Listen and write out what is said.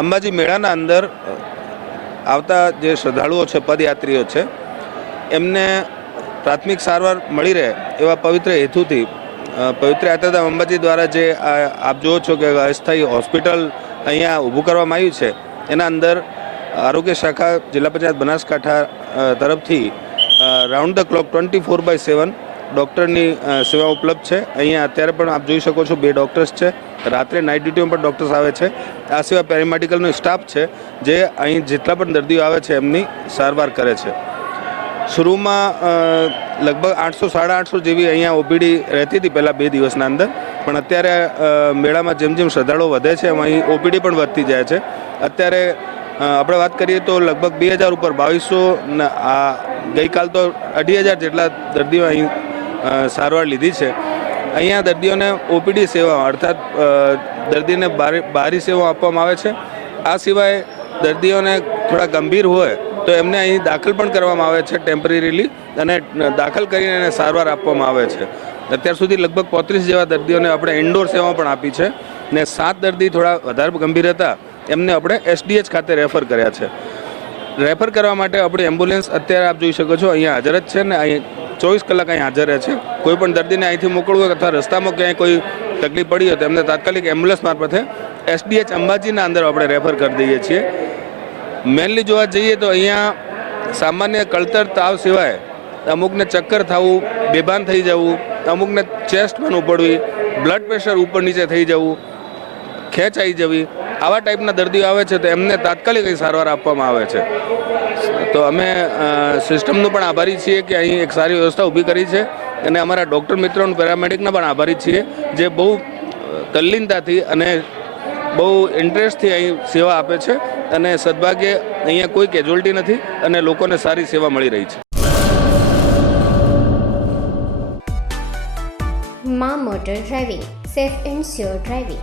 અંબાજી મેળાના અંદર આવતા જે શ્રદ્ધાળુઓ છે, પદયાત્રીઓ છે, એમને પ્રાથમિક સારવાર મળી રહે એવા પવિત્ર હેતુથી પવિત્ર યાત્રાધામ અંબાજી દ્વારા જે આપ જુઓ છો કે અસ્થાયી હોસ્પિટલ અહીંયા ઊભું કરવામાં આવ્યું છે, એના અંદર આરોગ્ય શાખા જિલ્લા પંચાયત બનાસકાંઠા તરફથી round the clock twenty four by seven ડૉક્ટરની સેવા ઉપલબ્ધ છે. અહીંયા અત્યારે પણ આપ જોઈ શકો છો બે ડૉક્ટર્સ છે. રાત્રે નાઇટ ડ્યુટીમાં પણ ડૉક્ટર્સ આવે છે. આ સિવાય પેરામેડિકલનો સ્ટાફ છે, જે અહીં જેટલા પણ દર્દીઓ આવે છે એમની સારવાર કરે છે. શરૂમાં લગભગ આઠસો, સાડા આઠસો જેવી અહીંયા ઓપીડી રહેતી હતી પહેલાં બે દિવસના અંદર. પણ અત્યારે મેળામાં જેમ જેમ શ્રદ્ધાળુઓ વધે છે, એમ અહીં ઓપીડી પણ વધતી જાય છે. અત્યારે આપણે વાત કરીએ તો લગભગ બે હજાર ઉપર બાવીસો આ ગઈકાલ તો અઢી હજાર જેટલા દર્દીઓ અહીં સારવાર લીધી છે. અહીંયા દર્દીઓને ઓપીડી સેવા અર્થાત દર્દીને બારી સેવા આપવામાં આવે છે. આ સિવાય દર્દીઓને થોડા ગંભીર હોય તો એમને અહીં દાખલ પણ કરવામાં આવે છે ટેમ્પરરીલી અને દાખલ કરીને એને સારવાર આપવામાં આવે છે. અત્યાર સુધી લગભગ પોત્રીસ જેવા દર્દીઓને આપણે ઇન્ડોર સેવા પણ આપી છે ને સાત દર્દી થોડા વધારે ગંભીર હતા, એમને આપણે એસડીએચ ખાતે રેફર કર્યા છે. રેફર કરવા માટે આપણી એમ્બ્યુલન્સ અત્યારે આપ જોઈ શકો છો, અહીંયા હાજર જ છે ને અહીં ચોવીસ કલાક અહીં હાજર રહે છે. કોઈ પણ દર્દીને અહીંથી મોકલવું અથવા રસ્તામાં ક્યાંય કોઈ તકલીફ પડી હોય તો એમને તાત્કાલિક એમ્બ્યુલન્સ મારફતે એસડીએચ અંબાજીના અંદર આપણે રેફર કરી દઈએ છીએ. મેનલી જોવા જઈએ તો અહીંયા સામાન્ય કળતર તાવ સિવાય અમુકને ચક્કર થવું, બેભાન થઈ જવું, અમુકને ચેસ્ટ પણ ઉપડવી, બ્લડ પ્રેશર ઉપર નીચે થઈ જવું ખેંચ આવી જવી, આવા ટાઈપના દર્દીઓ આવે છે તો એમને તાત્કાલિક સારવાર આપવામાં આવે છે. તો અમે સિસ્ટમનું પણ આભારી છીએ કે અહીં એક સારી વ્યવસ્થા ઊભી કરી છે અને અમારા ડૉક્ટર મિત્રોનું, પેરામેડિકના પણ આભારી છીએ જે બહુ તલ્લીનતાથી અને બહુ ઇન્ટરેસ્ટથી અહીં સેવા આપે છે અને સદભાગ્યે અહીંયા કોઈ કેજ્યુઅલ્ટી નથી અને લોકોને સારી સેવા મળી રહી છે. મા motor driving, safe and sure driving.